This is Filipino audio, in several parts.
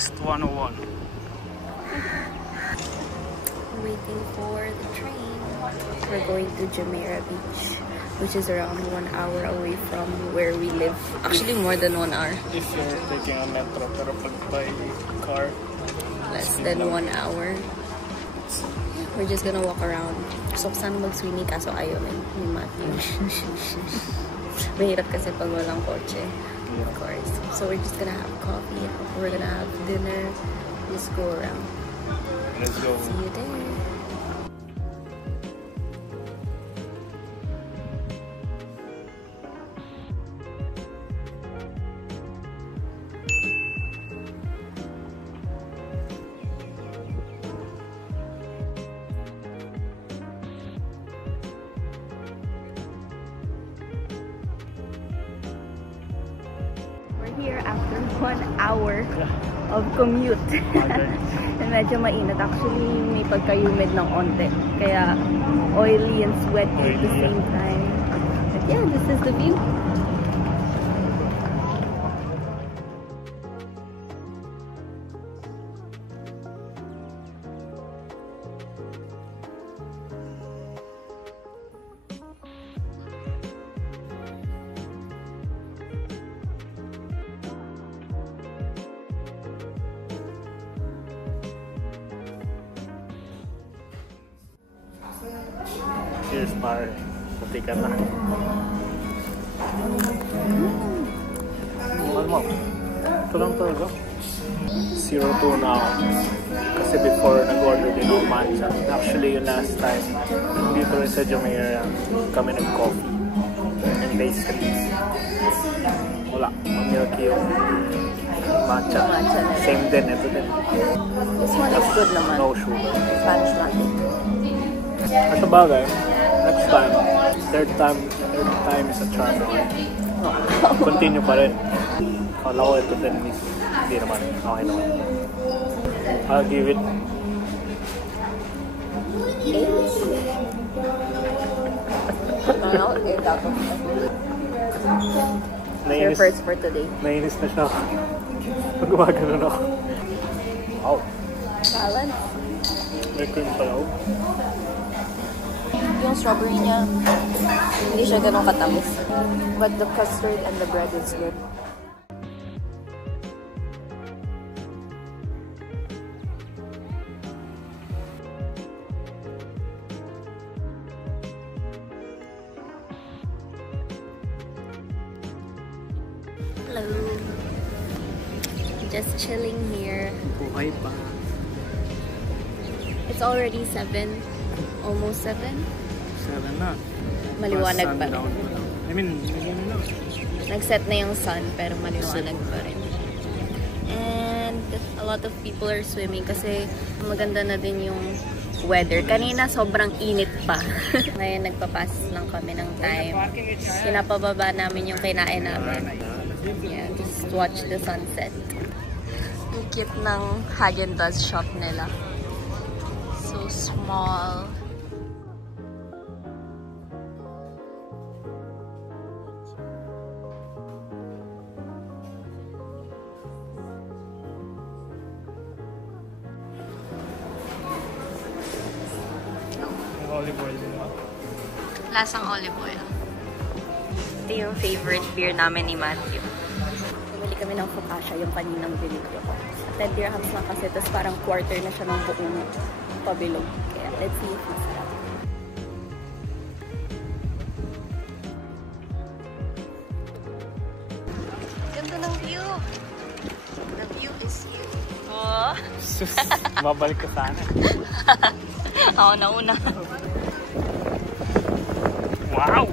Tourist 101. Waiting for the train. We're going to Jumeirah Beach, which is around 1 hour away from where we live. Actually, more than 1 hour. If you're taking a metro, pero pag by car, less than 1 hour. We're just gonna walk around. Gusto ko sana mag-swimming kaso ayaw ni Matthew. Mahirap kasi pag walang kotse. Of course. So we're just gonna have coffee. We're gonna have dinner. Just go around. Let's go. See you there. Here after 1 hour of commute. And medyo mainit. Actually, may pagka-humid ng onte. Kaya oily and sweaty at the same time. But yeah, this is the view. Cheers, pare. Pati ka na. Ano mo? Ito lang talaga. 0-2 na ako. Kasi before, nag-order din ako matcha. Actually, yung last time, dito rin sa Jumeirah, kami nag-coffee. And pastries. Wala. Milky yung matcha. Same din. Ito din. This one is good naman. No sugar. Spanish latte. Ito bagay. Next time. Third time is a charm. Continue pa rin. Kala ko ito din mismo. Hindi naman. Okay naman. I'll give it 8. Ano? 8 out of 10. Your first for today. Nainis na siya. Gumagano ako. Wow. Balance. May cream pala ako. Yung strawberry niya, hindi siya ganun katamis. But the custard and the bread is good. Hello. Just chilling here. Buhay pa. It's already 7. Almost 7. 7 na. Maliwanag pa rin. I mean, na. Nag-set na yung sun pero maliwanag pa rin. And a lot of people are swimming kasi maganda na din yung weather. Kanina sobrang init pa. Ngayon nagpapass lang kami ng time. Pinapababa namin yung kinain namin. Yeah, just watch the sunset. Ang cute ng Häagen-Dazs shop nila. So small. Olive oil din. Lasang olive oil. Ito yung favorite beer namin ni Matthew. Bumili kami ng focaccia, yung kaninang binili ko. 10 dirhams lang kasi, tapos parang quarter na siya ng buong pabilog. Kaya let's see if masarap. Ganda ng view! The view is here. Oh! Sus, babalik ka sana. Ako nauna. Wow!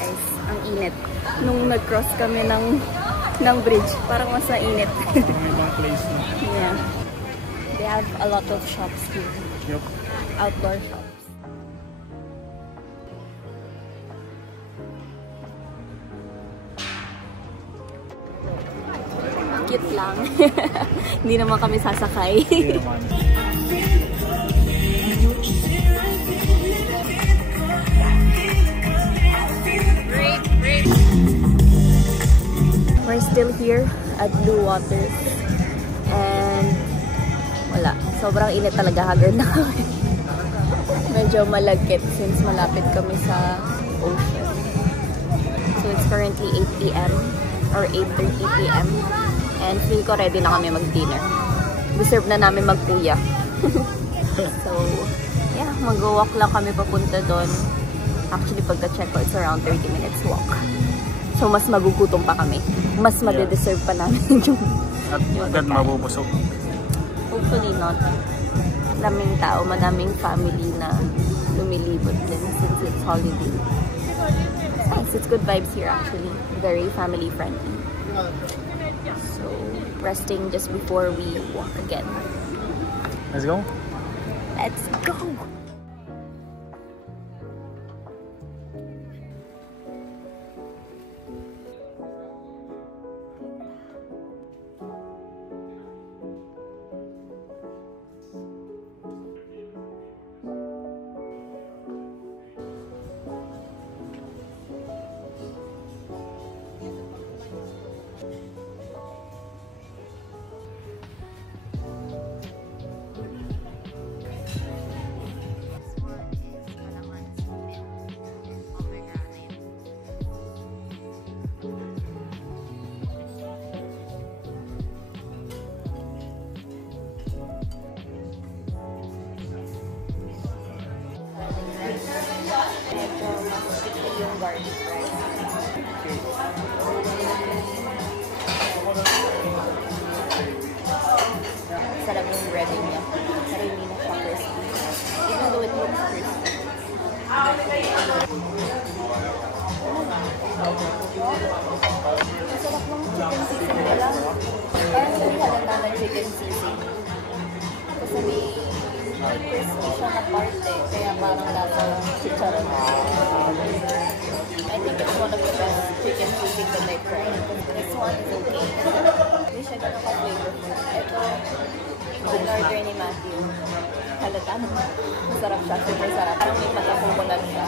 Guys, ang init. Nung nag-cross kami ng bridge, parang mas mainit. Ang ibang place na. Yeah. They have a lot of shops here. Yup. Outdoor shops. Cute lang. Hindi naman kami sasakay. Hindi naman. Break, break. We're still here at Blue Waters. And wala. Sobrang init talaga. Haggard na kami. Medyo malagkit since malapit kami sa ocean. So it's currently 8 p.m. or 8:30 p.m. And feel ko ready na kami mag-dinner. Deserve na namin magkuya. So, yeah, mag-walk lang kami papunta doon. Actually, pagka-check ko, it's around 30 minutes walk. So, mas magugutom pa kami. Mas made-deserve pa namin yung at agad mabubusog. Hopefully not. Daming tao, madaming family na lumilibot din since it's holiday. It's nice. It's good vibes here actually. Very family friendly. So, resting just before we walk again. Let's go. Let's go! Garlic rice. Sarap yung breading niya. Pero hindi na siya crispy. Even though it looks crispy. Masarap ng chicken sisig nila. Parang hindi halata ng chicken sisig. Kasi may crispy siya na part eh. Kaya parang lasa chicharon. I think it's one of the best chicken sisig that I've tried. This one is okay. Hindi siya ganun ka-flavorful. Ito, yung order ni Matthew. Halata naman. Masarap siya. Super sarap. Parang may pagkakukulat siya.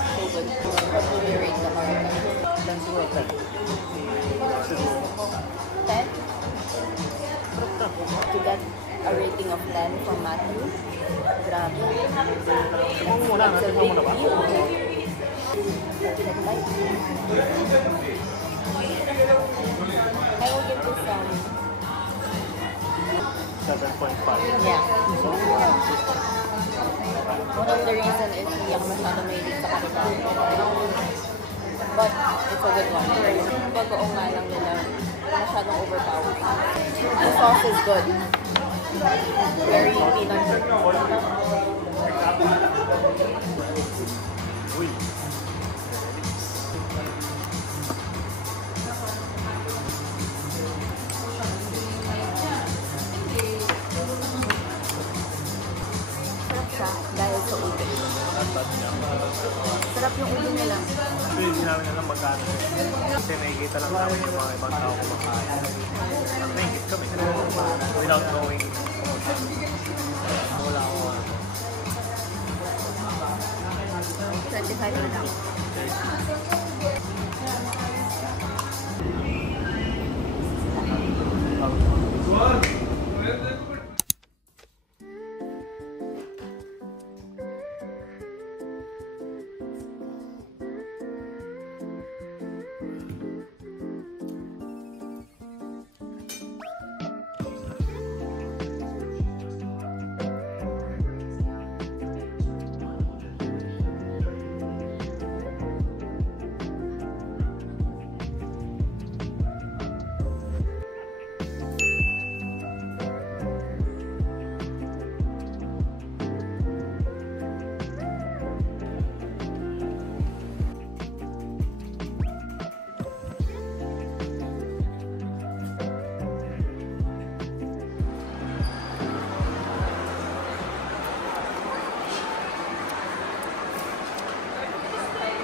So good. What would you rate the order? 10? To get a rating of 10 from Matthew. Grabe. That's a big deal. I will give this 7.5. yeah. One of the reasons is hindi ako masyado mahilig sa kanila. But it's a good one. Yung bagoong nga lang nila, masyadong overpowering. The sauce is good. Very peanut. Dahil sa ube. Sarap yung ube nila. Actually, hindi namin alam magkano. Kasi nakikita lang namin yung mga ibang tao kumakain. Nakikita kami. Without knowing. Wala ako. 25 na lang.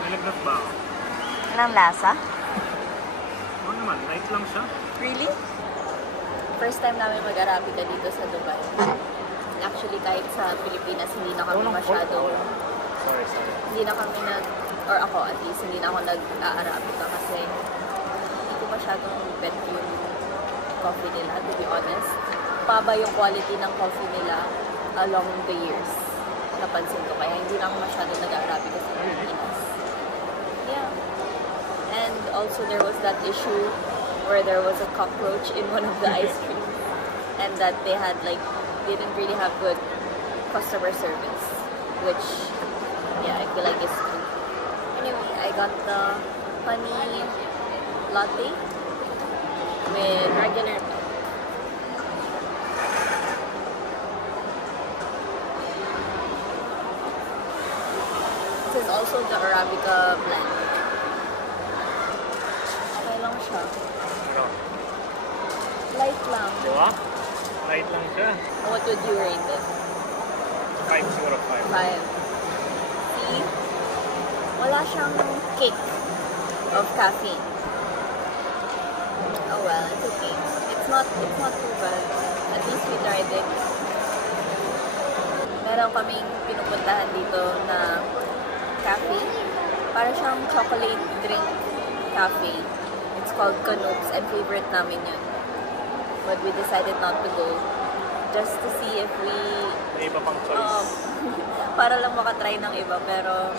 Nalagnat ba ako? Anong lasa? Oo naman, light lang siya. Really? First time namin mag-Arabica dito sa Dubai. Actually, kahit sa Pilipinas, hindi na kami masyado... Sorry. Hindi na kami or ako at least, hindi na ako nag-Arabica kasi hindi ko masyadong bet yung coffee nila, to be honest. Paba yung quality ng coffee nila along the years. Napansin ko, kaya hindi na ako masyadong nag-Arabica sa Pilipinas. Yeah. And also there was that issue where there was a cockroach in one of the ice creams. And that they had like, they didn't really have good customer service. Which, yeah, I feel like is true. Anyway, I got the honey latte with regular milk. This is also the Arabica blend. Okay lang siya. Light lang. Diba? Light lang siya. What would you rate it? 5 siguro 5. 5. See? Wala siyang kick of caffeine. Oh well, it's okay. It's not too bad. At least we tried it. Meron kaming pinupuntahan dito na cafe. Para siyang chocolate drink cafe. It's called Canoops and favorite namin yun. But we decided not to go. Just to see if we... May iba pang choice. Para lang makatry ng iba, pero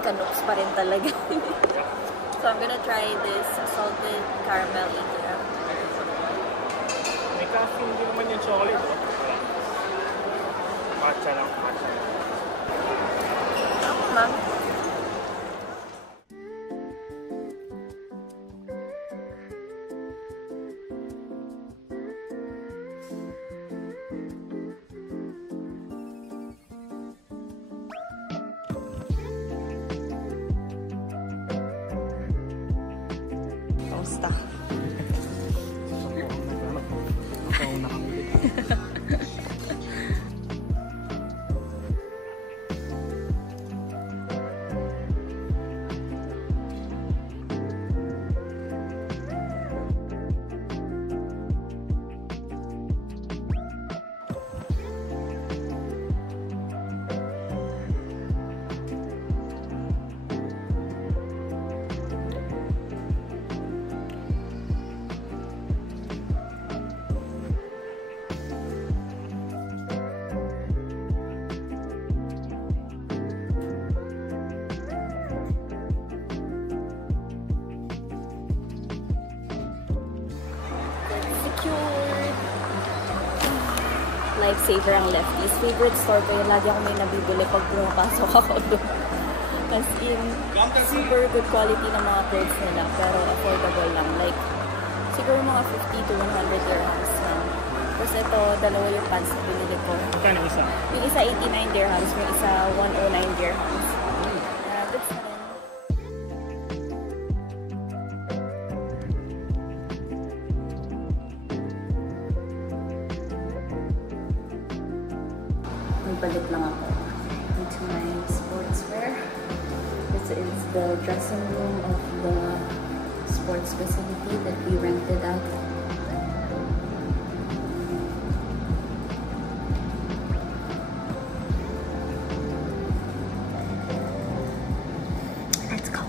Canoops pa rin talaga. So I'm gonna try this salted caramel ikram. May caffeine, hindi naman yung chocolate. Matcha lang, matcha. Ma'am? Kamusta? Lifesaver ang Lefties. Favorite store ko yun. Lagi ako may nabibili pag pumapasok ako doon. As in, super good quality ng mga clothes nila. Pero affordable lang. Like, siguro mga 50 to 100 dirhams lang. Tapos ito, dalawa yung pants na binili ko. Kano isa? Yung isa 89 dirhams. Yung isa 109 dirhams. Goods na rin. Balik lang ako into my sportswear. This is the dressing room of the sports facility that we rented out. Let's go.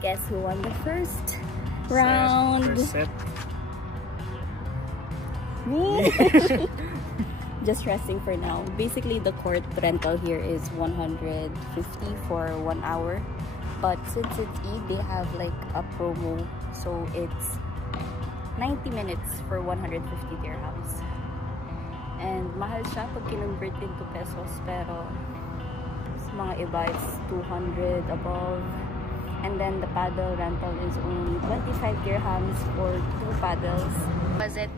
Guess who won the first round? First set. Me. Just resting for now. Basically, the court rental here is 150 for 1 hour. But since it's Eid, they have like a promo. So it's 90 minutes for 150 dirhams. And mahal siya pag kinonvert into pesos. Pero sa mga iba, it's 200 above. And then the paddle rental is only 25 dirhams for 2 paddles. Was it?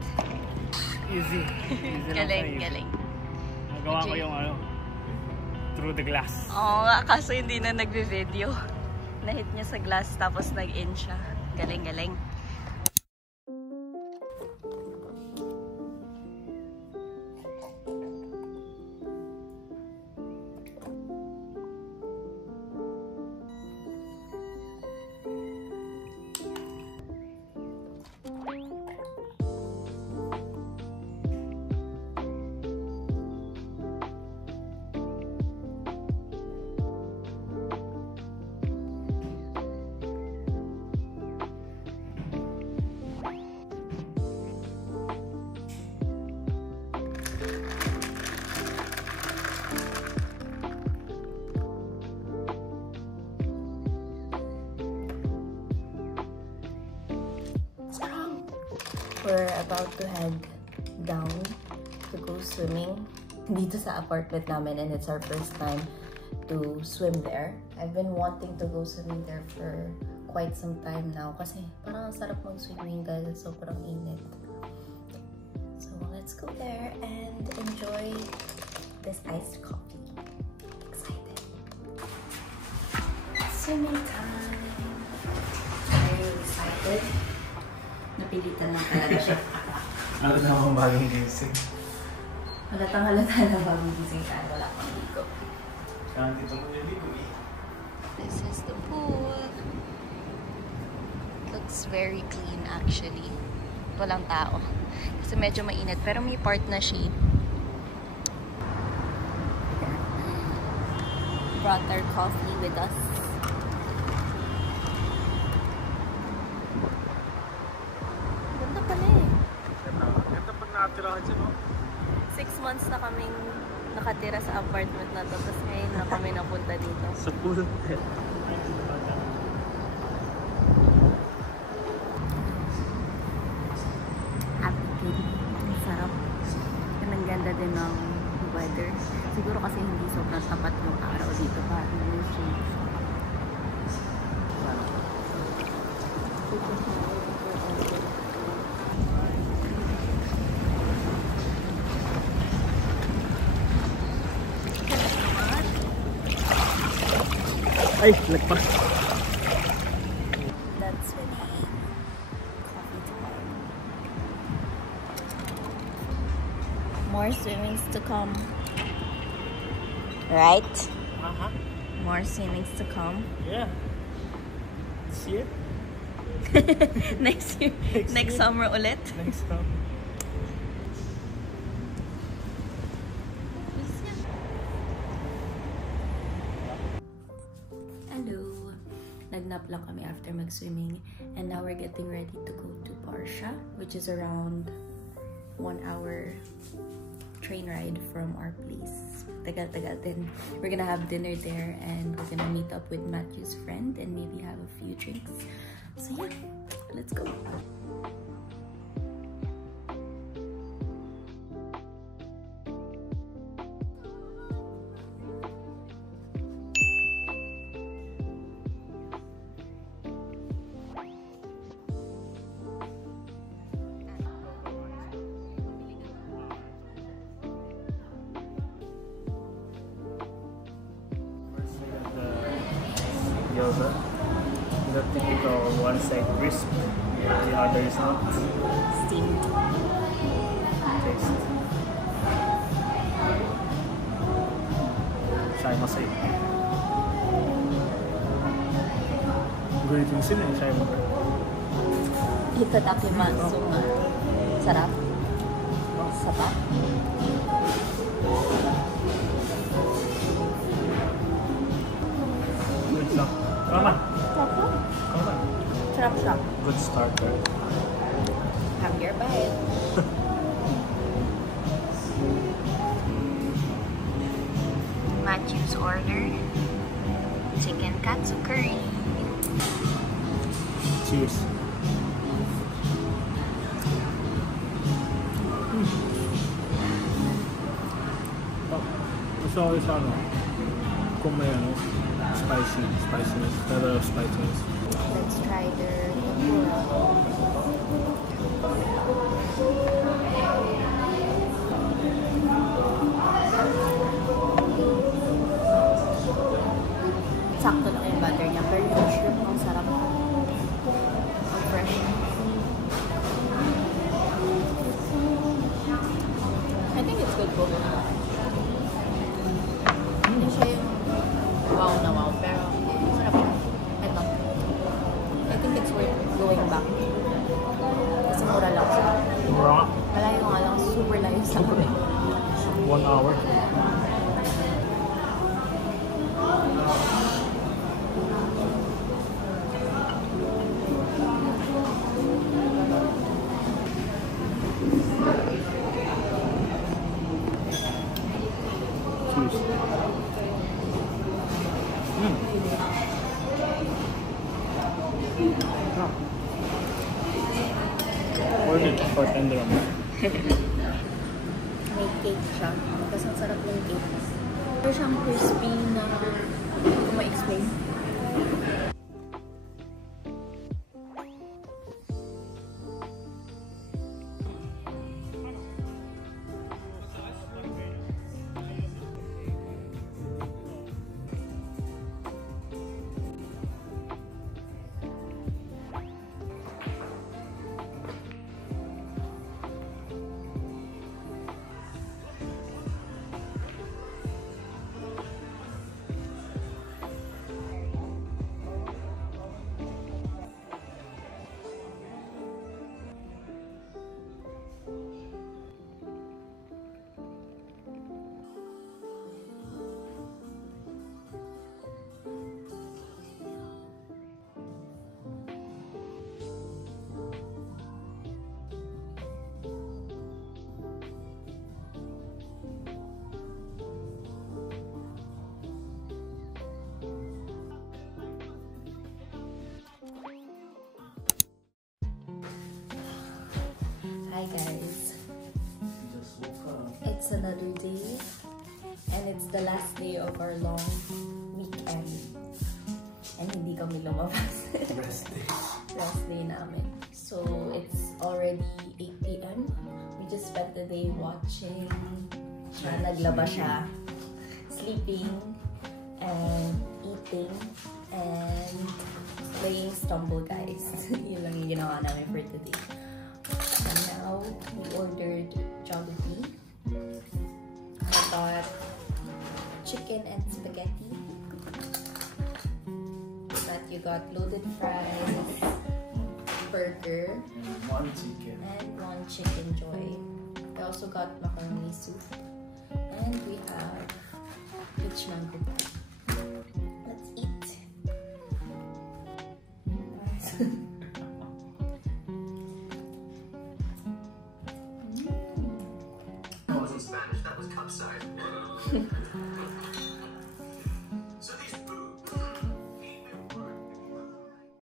Easy. Easy lang Galing, siya, easy. galing. Nagawa ko yung ano, through the glass. Oo nga, kaso hindi na nagbe-video. Nahit niya sa glass tapos nag-in siya. Galing-galing. We're about to head down to go swimming dito sa apartment namin, and it's our first time to swim there. I've been wanting to go swimming there for quite some time now kasi parang ang sarap mag-swimming dahil sobrang init. So let's go there and enjoy this iced coffee. Excited. Swimming time! Very excited. Napilitan lang talaga siya. Halata akong bagong gising. Halatang-halata na bagong gising ka. Wala akong ligo. Saan dito mo niligo eh? This is the pool. Looks very clean actually. Walang tao. Kasi medyo mainit. Pero may part na shade. Brought our coffee with us. Ganda pag nakatirahan siya, no? 6 months na kaming nakatira sa apartment na to. Tapos ngayon na kami napunta dito. Sa pool. Ang sarap. Ang ganda din ng weather. Siguro kasi hindi sobrang tapat yung araw dito para yung shade. Ay, lagpas. That's really coffee time. More swimmings to come. Right? More swimmings to come. Yeah. See it? Next year. Next summer ulit. Next time. Hello! Nagnap lang kami after mag-swimming, and now we're getting ready to go to Parsha, which is around 1 hour train ride from our place. Tagal-tagal din. We're gonna have dinner there, and we're gonna meet up with Matthew's friend and maybe have a few drinks. So yeah, let's go. Yoga. The typical one side crisp, the other is not. Steamed. Taste. Shy masay. Ganito yung sila, shy mo. Itadakimasu nga. Sarap. Sarap. Good stuff. Come on. Come on. Sarap siya. Good starter. Have your bite. Matthew's order. Chicken katsu curry. Cheers. Gusto ko isa ano, kung may ano, spiciness, level of spiciness. Let's try their tempura. sakto lang yung butter niya. Pero yung shrimp, ang sarap. Ang fresh. I think it's good po. Hindi siya yung wow na wow, pero sarap siya. Ito. I think it's worth going back. Kasi mura lang siya. Mura nga. Malayo nga lang, super layo sa akin. 1 hour. Cheese. Worth it for tender on that. May cake siya. Kasi ang sarap ng cake. Pero siyang crispy na, hindi ko ma-explain. Hi guys, it's another day and it's the last day of our long weekend and hindi kami lumabas. Rest day. Last day namin. So it's already 8 p.m. We just spent the day watching naglaba siya, sleeping and eating and playing Stumble guys. Yun lang yung ginawa namin for today. And now, we ordered Jollibee. I got chicken and spaghetti. But you got loaded fries, burger, and one chicken joy. We also got macaroni soup. And we have peach mango pie. Let's eat. Spanish, that was cup side.